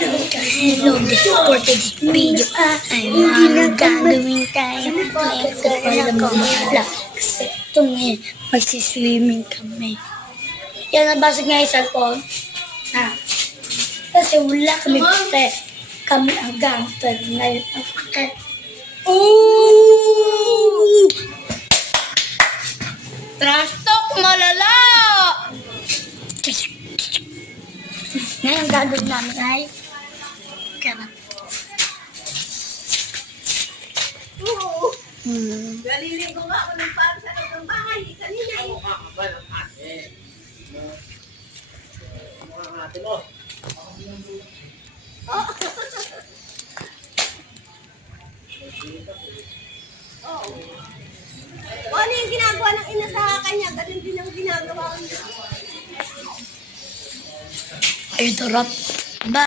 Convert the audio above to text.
Hello, for this video ay mga gagawin tayo. Kaya ko mag-vlogs. Ito ngayon, magsiswimming kami. Yan, nabasag nga yung cellphone. Kasi wala kami pake. Kami ang gangster. Ngayon ang pake. Ooh! Trash talk malala! Ngayon gagawin namin ay karap. Galiling ko nga ako ng para sa ng bahay. Kanina eh. Mukha ka ba ng ate? Mukha ng ate mo. Oh. Oh. O ano yung ginagawa ng ina sa kanya? Ganun din ang ginagawa ko niya. Ay, tarap.